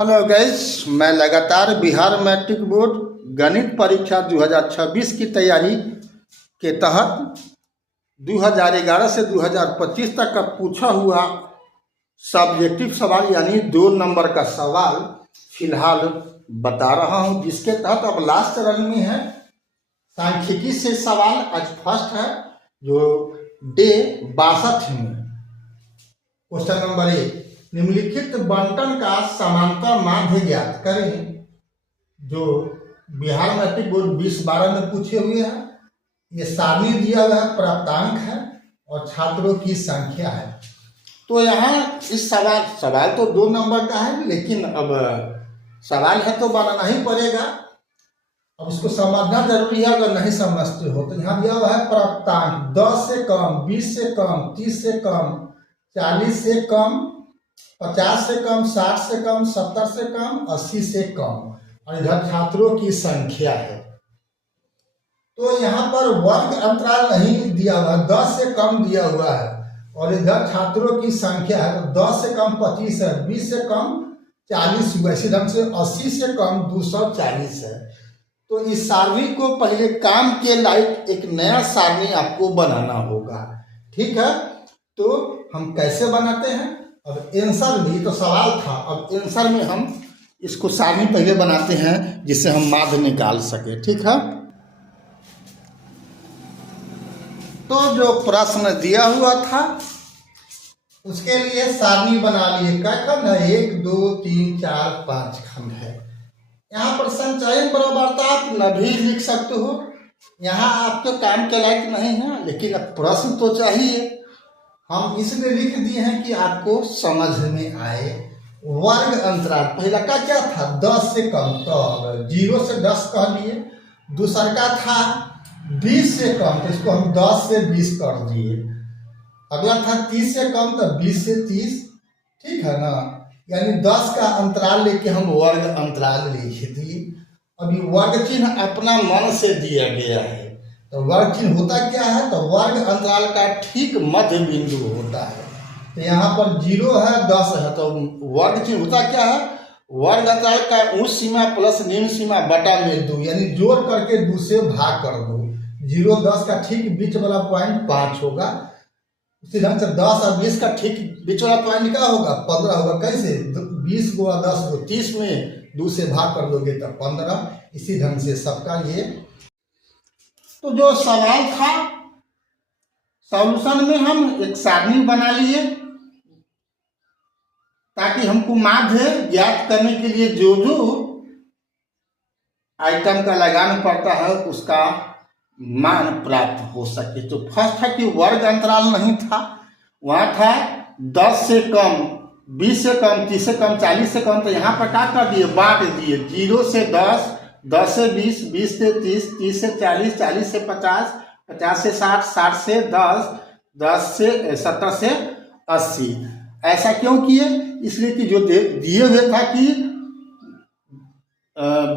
Hello guys, मैं लगातार Bihar matric board गणित परीक्षा 2026 की तैयारी के तहत 2011 से 2025 तक का पूछा हुआ सब्जेक्टिव सवाल यानी 2 नंबर का सवाल फिलहाल बता रहा हूं, जिसके तहत अब लास्ट चरण में है सांख्यिकी से सवाल। आज फर्स्ट है जो डे 62 में। क्वेश्चन नंबर 1, निम्नलिखित बंटन का समांतर माध्य ज्ञात करें। जो बिहार मैट्रिक बोर्ड 2012 में पूछे हुए हैं। ये सारणी दिया हुआ है, प्राप्तांक है और छात्रों की संख्या है। तो यहाँ इस सवाल तो 2 नंबर का है, लेकिन अब सवाल है तो बनाना ही पड़ेगा। अब इसको समझना जरूरी है। अगर नहीं समझते हो तो यहाँ दिया हुआ है प्राप्तांक 10 से कम, 20 से कम, 30 से कम, 40 से कम, 50 से कम, 60 से कम, 70 से कम, 80 से कम, और इधर छात्रों की संख्या है। तो यहाँ पर वर्ग अंतराल नहीं दिया हुआ, 10 से कम दिया हुआ है, और इधर छात्रों की संख्या है। तो 10 से कम 25 है, 20 से कम 40 हुआ, इसी ढंग से 80 से कम 240 है। तो इस सारणी को पहले काम के लायक एक नया सारणी आपको बनाना होगा, ठीक है। तो हम कैसे बनाते हैं, अब आंसर भी तो सवाल था, अब आंसर में हम इसको सारणी पहले बनाते हैं जिससे हम माध्य निकाल सके, ठीक है। तो जो प्रश्न दिया हुआ था उसके लिए सारणी बना लिए। क्या खंड है? 1 2 3 4 5 खंड है। यहाँ पर संचयन बराबरता आप न भी लिख सकते हो, यहाँ आपके काम के लायक नहीं है, लेकिन अब प्रश्न तो चाहिए। हम इसलिए लिख दिए हैं कि आपको समझ में आए। वर्ग अंतराल पहला का क्या था? 10 से कम, तो 0 से 10 कह लिए। दूसरा का था 20 से कम, तो इसको हम 10 से 20 कर दिए। अगला था 30 से कम, तो 20 से 30, ठीक है ना। यानी 10 का अंतराल लेके हम वर्ग अंतराल लिख दिए। अभी वर्ग चिन्ह अपना मन से दिया गया है। तो वर्ग चिन्ह होता क्या है? तो वर्ग अंतराल का ठीक मध्य बिंदु होता है। तो यहाँ पर 0 है, 10 है, तो वर्ग चिन्ह होता क्या है? वर्ग अंतराल का उच्च सीमा प्लस निम्न सीमा बटा में 2, यानी जोड़ करके 2 से भाग कर दो। 0 10 का ठीक बीच वाला पॉइंट 5 होगा। उसी ढंग से 10 और 20 का ठीक बीच वाला पॉइंट क्या होगा? 15 होगा। कैसे? 20 गुणा 10 को 30 में 2 से भाग कर दोगे तो 15। इसी ढंग से सबका ये। तो जो सवाल था, सॉल्यूशन में हम एक सारणी बना लिए ताकि हमको माध्य ज्ञात करने के लिए जो जो आइटम का लगाना पड़ता है उसका मान प्राप्त हो सके। तो फर्स्ट है कि वर्ग अंतराल नहीं था, वहां था 10 से कम, 20 से कम, 30 से कम, 40 से कम। तो यहाँ पर क्या कर दिए? बांट दिए। 0 से 10, 10 से 20, 20 से 30, 30 से 40, 40 से 50, 50 से 60, 60 से 10, 10 से 70 से 80। ऐसा क्यों किए? इसलिए कि जो दिए हुए था कि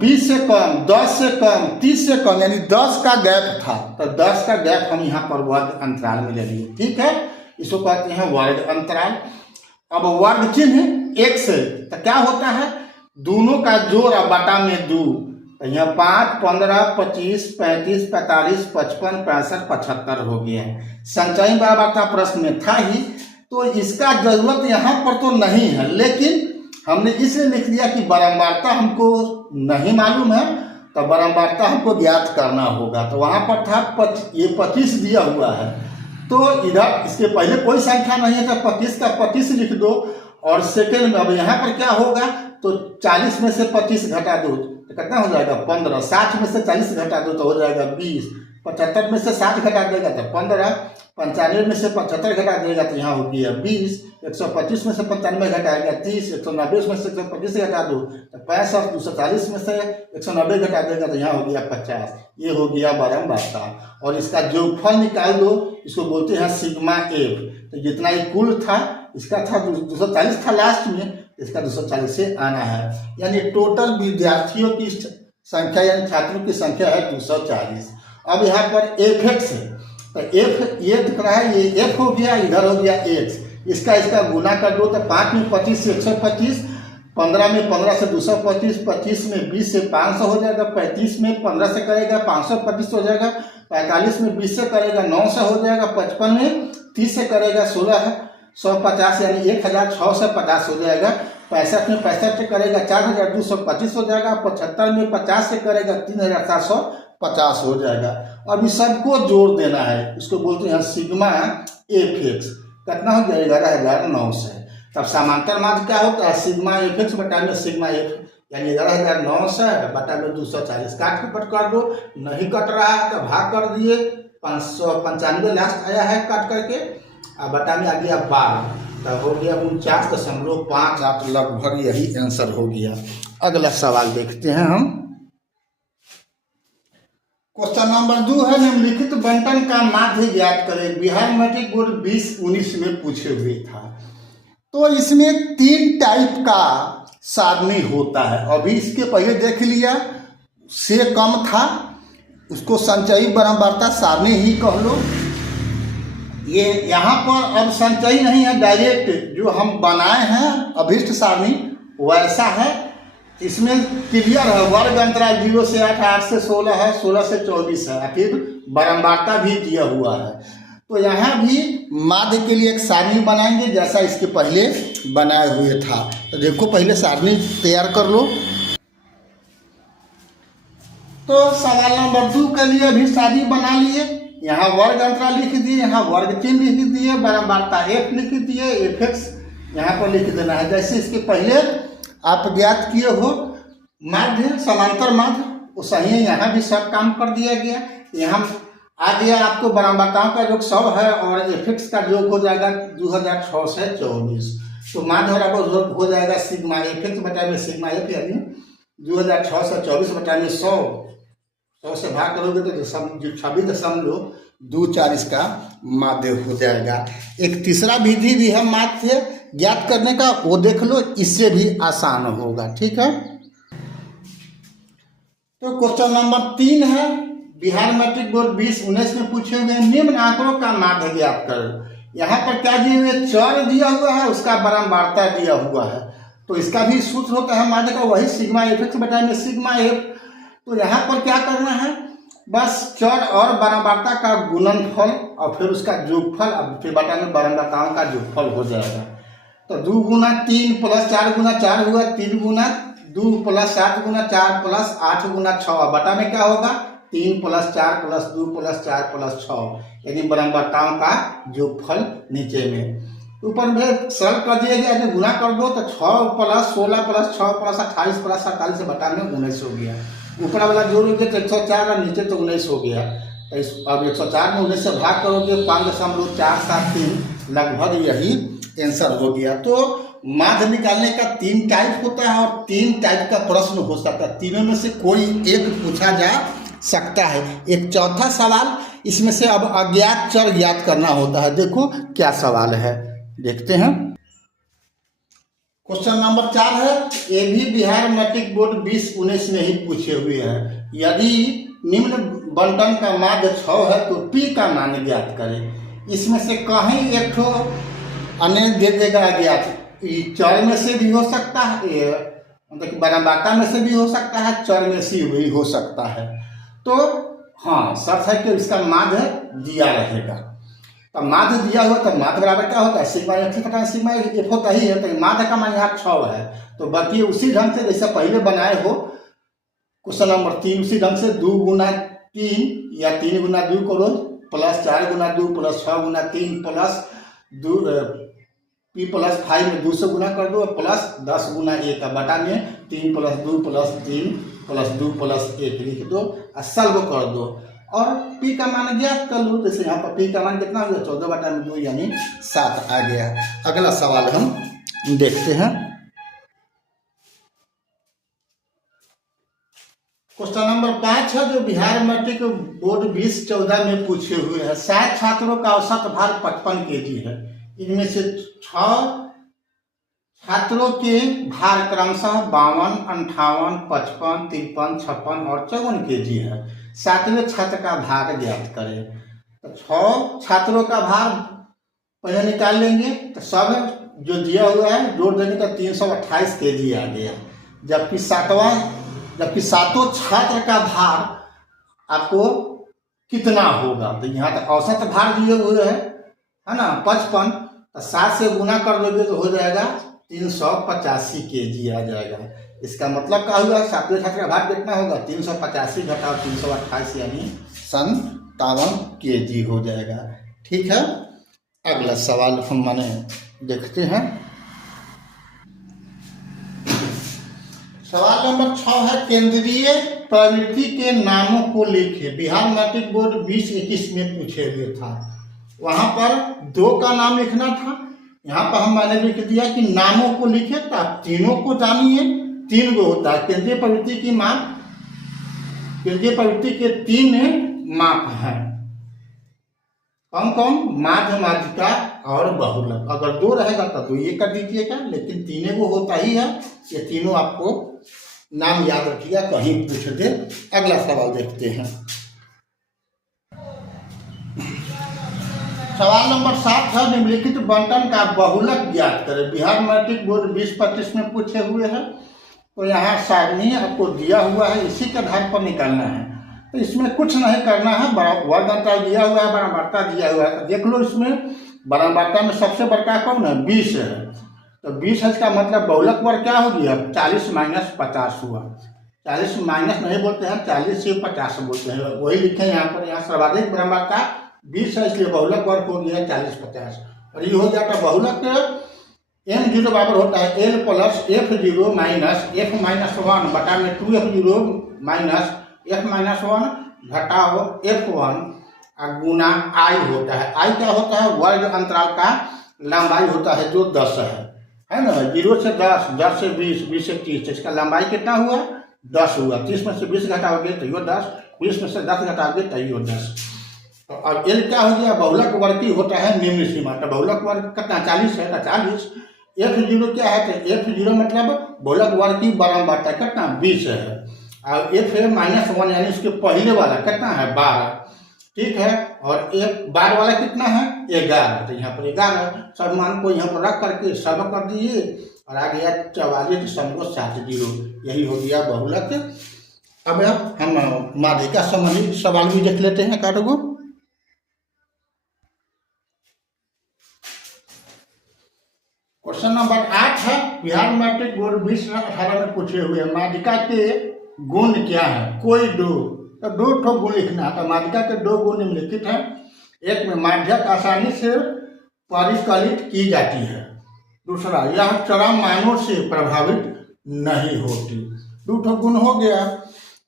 20 से कम, 10 से कम, 30 से कम, यानी 10 का गैप था। तो 10 का गैप हम यहाँ पर वर्ग अंतराल में ले लिए, ठीक है। इसको कहते हैं वर्ग अंतराल। अब वर्ग चिन्ह 1 से तो क्या होता है? दोनों का जोड़ और बटा में 2। तो यहाँ 5, 15, 25, 35, 45, 55, 65, 75 हो गया है। संचयन बराबरता प्रश्न में था ही, तो इसका जरूरत यहाँ पर तो नहीं है, लेकिन हमने इसलिए लिख दिया कि बारंबारता हमको नहीं मालूम है, तो बारंबारता हमको ज्ञात करना होगा। तो वहाँ पर था ये 25 दिया हुआ है, तो इधर इसके पहले कोई संख्या नहीं है, तो 25 का 25 लिख दो। और सेकेंड में अब यहाँ पर क्या होगा? तो 40 में से 25 घटा दो तो कितना हो जाएगा? 15। 60 में से 40 घटा दो तो हो जाएगा 20। 75 में से 60 घटा देगा तो 15। 95 में से 75 घटा देगा तो यहाँ हो गया 20। 125 में से 95 घटाएगा 30। 190 में से 125 घटा दो तो 65। 240 में से 190 घटा देगा तो यहाँ हो गया 50। ये हो गया बारंबारता। और इसका जोगफल निकाल दो, इसको बोलते हैं सिग्मा एफ। तो जितना ये कुल था, इसका था 240 था लास्ट में, इसका 240 से आना है। यानी टोटल विद्यार्थियों की संख्या यानी छात्रों की संख्या है 240। अब यहाँ पर एफ एक्स है, तो एफ ये दिख रहा है, ये एफ हो गया, इधर हो गया एक्स। इसका गुना कर दो तो 5 में 25 से 125, 15 में 15 से 225, 25 में 20 से 500 हो जाएगा, 35 में 15 से करेगा 525 हो जाएगा, 45 में 20 से करेगा 900 हो जाएगा, 55 में 30 से करेगा 1650 यानी 1650 हो जाएगा, 65 में 65 से करेगा 4225 हो जाएगा, 75 में 50 से करेगा 3750 हो जाएगा। अब इस सबको जोड़ देना है, इसको बोलते हैं सिग्मा एफ एक्स। कितना हो गया 11900। तब समांतर माध्य क्या होता है सिग्मा एफ एक्स बटा में सिग्मा एफ यानी 11900 बटा में 240। काट के कट कर दो, नहीं कट रहा है तो भाग कर दिए, 595 लास्ट आया है काट करके, अब बटा में आ गया 12, तब हो गया 49.5। आप लगभग यही आंसर हो गया। अगला सवाल देखते हैं हम। क्वेश्चन नंबर 2 है निम्नलिखित बंटन का माध्य ज्ञात करें। बिहार मैट्रिक बोर्ड 2019 में पूछे हुए था। तो इसमें 3 टाइप का सारणी होता है। अभी इसके पहले देख लिया, से कम था, उसको संचयी बारंबारता सारणी ही कह लो। ये यहाँ पर अब संचयी नहीं है, डायरेक्ट जो हम बनाए हैं अभिष्ट सारणी वैसा है। इसमें क्लियर है, वर्ग अंतराल 0 से 8, 8 से 16 है, 16 से 24 है, फिर बारंबारता भी दिया हुआ है। तो यहाँ भी माध्य के लिए एक सारणी बनाएंगे जैसा इसके पहले बनाए हुए था। तो देखो पहले सारणी तैयार कर लो। तो सवाल नंबर 2 के लिए भी सारणी बना लिए। यहाँ वर्ग अंतराल लिख दिए, यहाँ वर्ग चिन्ह लिख दिए, बारंबारता f लिख दिए, एफ एक्स यहाँ पर लिख देना है जैसे इसके पहले आप ज्ञात किए हो। माध्य समांतर माध्य वो सही है, यहाँ भी सब काम कर दिया गया। यहाँ आ गया आपको बारंबारताओं का योग 100 है और एफ एक्स का योग हो जाएगा 2006 से 24। तो माध्य बराबर हो जाएगा सिग्मा एफ एक्स बटा में सिग्मा एफ यानी 2006 से 24 बटा में 100 से भाग करोगे तो 26.24 इसका माध्य हो जाएगा। एक तीसरा विधि भी है माध्य ज्ञात करने का, वो देख लो, इससे भी आसान होगा। ठीक है। तो क्वेश्चन नंबर 3 है बिहार मैट्रिक बोर्ड 2019 में पूछे हुए निम्न आंकड़ों का माध्य ज्ञात करो। यहाँ पर क्या दिए हुए चर दिया हुआ है, उसका बारंबारता दिया हुआ है। तो इसका भी सूत्र होता है माध्य का वही सिग्मा एफ एक्स बटा में सिग्मा एफ। तो यहाँ पर क्या करना है, बस चर और बारंबारता का गुणनफल और फिर उसका जोगफल, अब फिर बटा में बारंबारताओं का जोगफल हो जाएगा। तो 2 गुना 3 प्लस 4 गुना 4 हुआ, 3 गुना 2 प्लस 7 गुना 4 प्लस 8 गुना 6, बटा में क्या होगा 3 प्लस 4 प्लस 2 प्लस 4 प्लस 6 यानी बारंबारताओं का जोगफल नीचे में। ऊपर में सरल कर दिया गया, गुना कर दो तो 6 प्लस 16 प्लस 6 प्लस 28 प्लस 47 बटा में 19 हो गया। ऊपर वाला जोड़ोगे तो 104 और नीचे तो 19 हो गया। अब 104 में 19 से भाग करोगे 5.473 लगभग यही आंसर हो गया। तो माध्य निकालने का 3 टाइप होता है और 3 टाइप का प्रश्न हो सकता है। तीनों में से कोई एक पूछा जा सकता है। एक चौथा सवाल इसमें से अब अज्ञात चर ज्ञात करना होता है। देखो क्या सवाल है, देखते हैं। क्वेश्चन नंबर 4 है, ये भी बिहार मैट्रिक बोर्ड 2019 में ही पूछे हुए हैं। यदि निम्न बंटन का माध्य 6 है तो P का मान ज्ञात करें। इसमें से कहीं एक ठो अन्य दे देगा अज्ञात, चर में से भी हो सकता है, मतलब बारंबारता में से भी हो सकता है, चर में से भी हो सकता है। तो हाँ, शर्त है कि इसका माध्य दिया रहेगा। तो माध्य दिया हुआ तो माध्य बराबर क्या होता है सिग्मा एफ सिग्मा एफ होता ही है। तो माध्य का मान यहाँ 6 है। तो बाकी उसी ढंग से जैसे पहले बनाए हो क्वेश्चन नंबर 3 उसी ढंग से 2 गुना 3 या 3 गुना 2 करो प्लस 4 गुना 2 प्लस 6 गुना 3 प्लस 2 P प्लस 5 में 2 से गुना कर दो प्लस 10 गुना 1 का बटा में 3 प्लस 2 प्लस 3 प्लस 2 प्लस 1 लिख दो और सल्व कर दो और P का मान ज्ञात कर लो। जैसे यहाँ पर P का मान कितना हो गया 14 बटा में 2 यानी 7 आ गया। अगला सवाल हम देखते हैं। क्वेश्चन नंबर 5 है जो बिहार मैट्रिक बोर्ड 2014 में पूछे हुए हैं। 60 छात्रों का औसत भार 55 kg है। इनमें से 6 छात्रों के भार क्रमशः 52, 58, 55, 53, 56 और 54 kg है। 7वें छात्र का भार ज्ञात करें। तो 6 छात्रों का भार पहले निकाल लेंगे। तो सब जो दिया हुआ है जोड़ देंगे तो 328 kg आ गया। जबकि सातों छात्र का भार आपको कितना होगा, तो यहाँ तक औसत भार दिए हुए है ना 55, तो 7 से गुना कर दोगे तो हो जाएगा 385 kg आ जाएगा। इसका मतलब क्या हुआ, सातवें छात्र का भार कितना होगा 385 घटाओ 328 यानी 57 kg हो जाएगा। ठीक है, अगला सवाल हम माने देखते हैं। सवाल नंबर 6 है, केंद्रीय प्रवृत्ति के नामों को लिखे। बिहार मैट्रिक बोर्ड 2021 में पूछे हुए था, वहां पर 2 का नाम लिखना था। यहाँ पर हम मैंने लिख दिया कि नामों को लिखे, तो आप तीनों को जानिए। 3 गो होता है केंद्रीय प्रवृत्ति की माप, केंद्रीय प्रवृत्ति के 3 माप हैं। कौन कौन, माध्य, माध्यिका और बहुलक। अगर 2 रहेगा तो 2 ये कर दीजिएगा, लेकिन 3 वो होता ही है। ये तीनों आपको नाम याद रखिएगा, कहीं पूछ दे। अगला सवाल देखते हैं। सवाल नंबर 7 है, निम्नलिखित बंटन का बहुलक ज्ञात करें। बिहार मैट्रिक बोर्ड 2025 में पूछे हुए हैं, तो यहाँ सारणी आपको दिया हुआ है, इसी के आधार पर निकालना है। तो इसमें कुछ नहीं करना है, वर्ग अंतर दिया हुआ है, बारंबारता दिया हुआ है। तो देख लो, इसमें बारंबारता में सबसे बड़का कौन है, 20 है। तो 20 है, इसका मतलब बहुलक वर्ग क्या हो गया, 40 - 50 हुआ। 40 माइनस नहीं बोलते हैं, 40 से 50 बोलते हैं, वही लिखे यहाँ पर। यहाँ सर्वाधिक बारंबारता 20 है, इसलिए बहुलक वर्ग हो गया 40-50। और ये हो जाता बहुलक m0 बराबर होता है l + f0 - f-1 बटा में 2f0 - f-1 घटाओ f1 गुना i होता है। i क्या होता है, वर्ग अंतराल का लंबाई होता है, जो 10 है ना। 0 से 10, 10 से 20, 20 से 30, इसका लंबाई कितना हुआ, 10 हुआ। 30 में से 20 घटाओगे तो यो 10, 20 में से 10 घटाओगे तो यो 10। तो अब l क्या हो गया, बहुलक वर्ग की होता है निम्न सीमा। तो बहुलक वर्ग कितना 40 है, तो 40। f0 क्या है, तो f0 मतलब बहुलक वर्ग की बारंबारता कितना 20 है। और f-1 यानी उसके पहले वाला कितना है 12। ठीक है, और एक बार वाला कितना है 11। तो यहाँ पर 11 सब मान को यहाँ पर रख करके सब कर दिए, और आ गया 44.70। यही हो गया बहुलक। अब हम माध्यिका संबंधी सवाल भी देख लेते हैं काटो। क्वेश्चन नंबर 8 है, बिहार मैट्रिक बोर्ड 2018 में पूछे हुए माध्यिका के गुण क्या है, कोई 2। तो 2 ठो गुण लिखना है। तो माध्यिका के 2 गुण निम्नलिखित हैं। एक में माध्यक आसानी से परिकलित की जाती है, दूसरा यह चरम मानों से प्रभावित नहीं होती। 2 ठो गुण हो गया।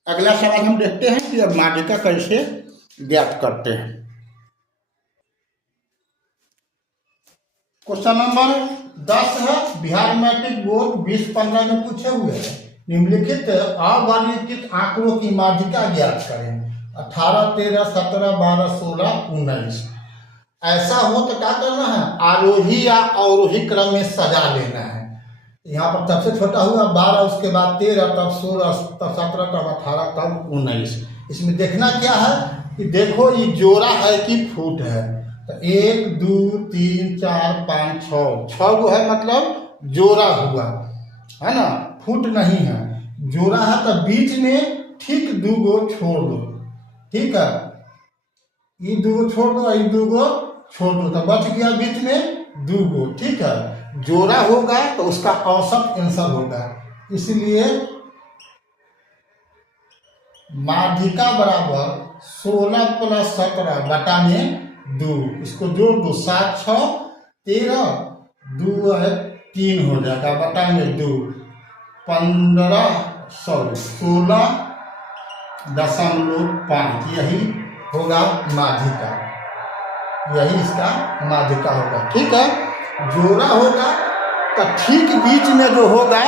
अगला सवाल हम देखते हैं कि अब माध्यिका कैसे ज्ञात करते हैं। क्वेश्चन नंबर 10 है, बिहार मैट्रिक बोर्ड 2015 में पूछे हुए हैं। निम्नलिखित अवर्गीकृत आंकड़ों की माध्यिका ज्ञात करें। 18, 13, 17, 12, 16, 19। ऐसा हो तो क्या करना है, आरोही या अवरोही क्रम में सजा लेना है। यहाँ पर सबसे छोटा हुआ 12, उसके बाद 13, तब 16, तब 17, तब 18, तब 19। इसमें देखना क्या है कि देखो ये जोड़ा है कि फूट है। तो 1, 2, 3, 4, 5, 6 गो है, मतलब जोड़ा हुआ है ना, फूट नहीं है। जोड़ा है तो बीच में ठीक 2 गो छोड़ दो। ठीक है, ये 2 गो छोड़ दो, ये 2 गो छोड़ दो, तो बच गया बीच में 2 गो। ठीक है, जोड़ा होगा तो उसका औसत आंसर होगा, इसलिए माध्यिका बराबर 16 + 17 बटा में 2। इसको जोड़ दो, 7, 6, 13, 2 है 3 हो जाएगा, बटा में 2, 16.5। यही होगा माध्यिका, यही इसका माध्यिका होगा। ठीक है, जोड़ा होगा तो ठीक बीच में जो होगा,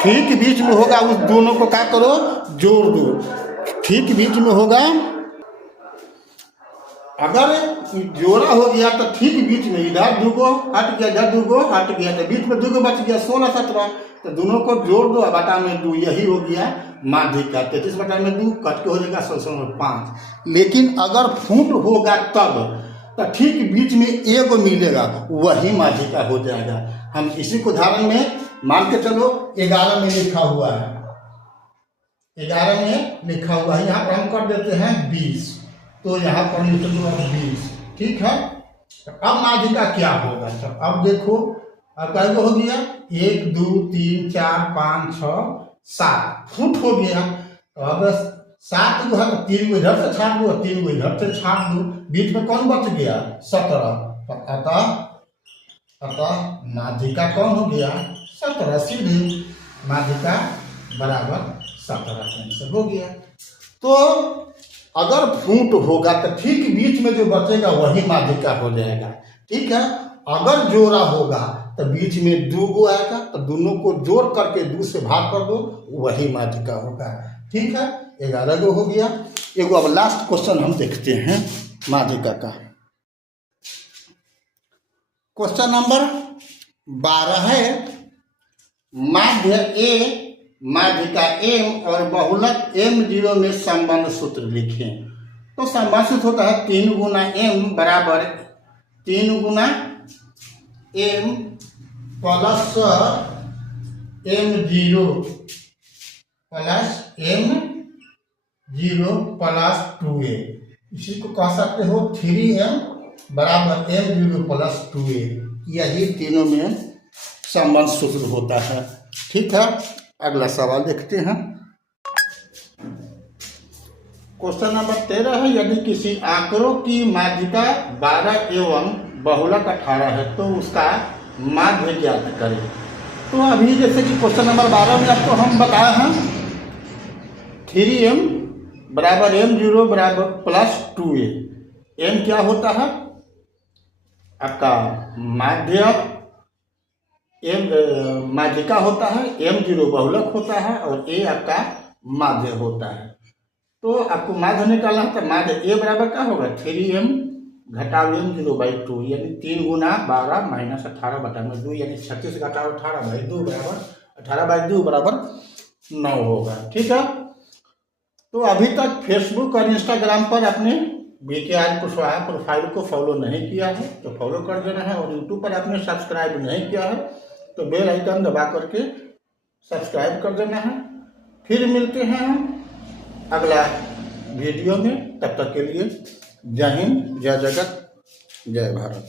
ठीक बीच में होगा, उस दोनों को क्या करो, जोड़ दो। ठीक बीच में होगा, अगर जोड़ा हो गया तो ठीक बीच में इधर 2 गो हट गया, इधर 2 गो हट गया, तो बीच में 2 गो बच गया, 16, 17। तो दोनों को जोड़ दो, बटा में 2, यही हो गया माध्यिका। 33 बटा में 2 कट के हो जाएगा 16.5। लेकिन अगर फूट होगा तब तो ठीक बीच में 1 मिलेगा, वही माध्यिका हो जाएगा। हम इसी को उदाहरण में मान के चलो 11 में लिखा हुआ है, 11 में लिखा हुआ है, यहाँ पर हम कर देते हैं 20, तो यहाँ पर लिख दो 20, ठीक है। तो अब माध्यिका क्या होगा, तो अब देखो अब क्या हो गया 1 2 3 4 5 6 7 फुट हो गया। तो अब 7 जो है 3 को इधर से छाट दो, 3 को इधर से छाट दो, बीच में कौन बच गया 17। अतः माध्यिका कौन हो गया 17, सीधे माध्यिका बराबर 17 आंसर हो गया। तो अगर फूट होगा तो ठीक बीच में जो बचेगा वही माध्यिका हो जाएगा, ठीक है। अगर जोड़ा होगा तो बीच में 2 गो आएगा, तो दोनों को जोड़ करके 2 से भाग कर दो, वही माध्यिका होगा, ठीक है। 11 गो हो गया। एगो अब लास्ट क्वेश्चन हम देखते हैं माध्यिका का। क्वेश्चन नंबर 12 है, माध्य ए, माध्यिका M और बहुलक M0 में संबंध सूत्र लिखें। तो संबंध सूत्र होता है 3 गुना M बराबर 3 गुना M plus M0 plus 2A। इसी को कह सकते हो 3M बराबर M0 प्लस 2A। यही तीनों में संबंध सूत्र होता है, ठीक है। अगला सवाल देखते हैं। क्वेश्चन नंबर 13 है, यदि किसी आंकड़ों की माध्यिका 12 एवं बहुलक 18 है तो उसका माध्य ज्ञात करें। तो अभी जैसे कि क्वेश्चन नंबर 12 में आपको हम बताए हैं 3M बराबर M0 बराबर प्लस 2A। M क्या होता है आपका माध्य, माध्यिका होता है, M0 बहुलक होता है और A आपका माध्य होता है। तो आपको माध्य निकालना है तो माध्य A बराबर क्या होगा 3M घटाव M0/2, यानी 3 गुना 12 माइनस 18/2, यानी 36 घटाव 18/2 बराबर 18/2 बराबर 9 होगा, ठीक है। तो अभी तक फेसबुक और इंस्टाग्राम पर अपने VKR कुशवाहा प्रोफाइल को फॉलो नहीं किया है तो फॉलो कर देना है, और यूट्यूब पर आपने सब्सक्राइब नहीं किया है तो बेल आइकन दबा करके सब्सक्राइब कर देना है। फिर मिलते हैं हम अगला वीडियो में, तब तक के लिए जय हिंद, जय जगत, जय भारत।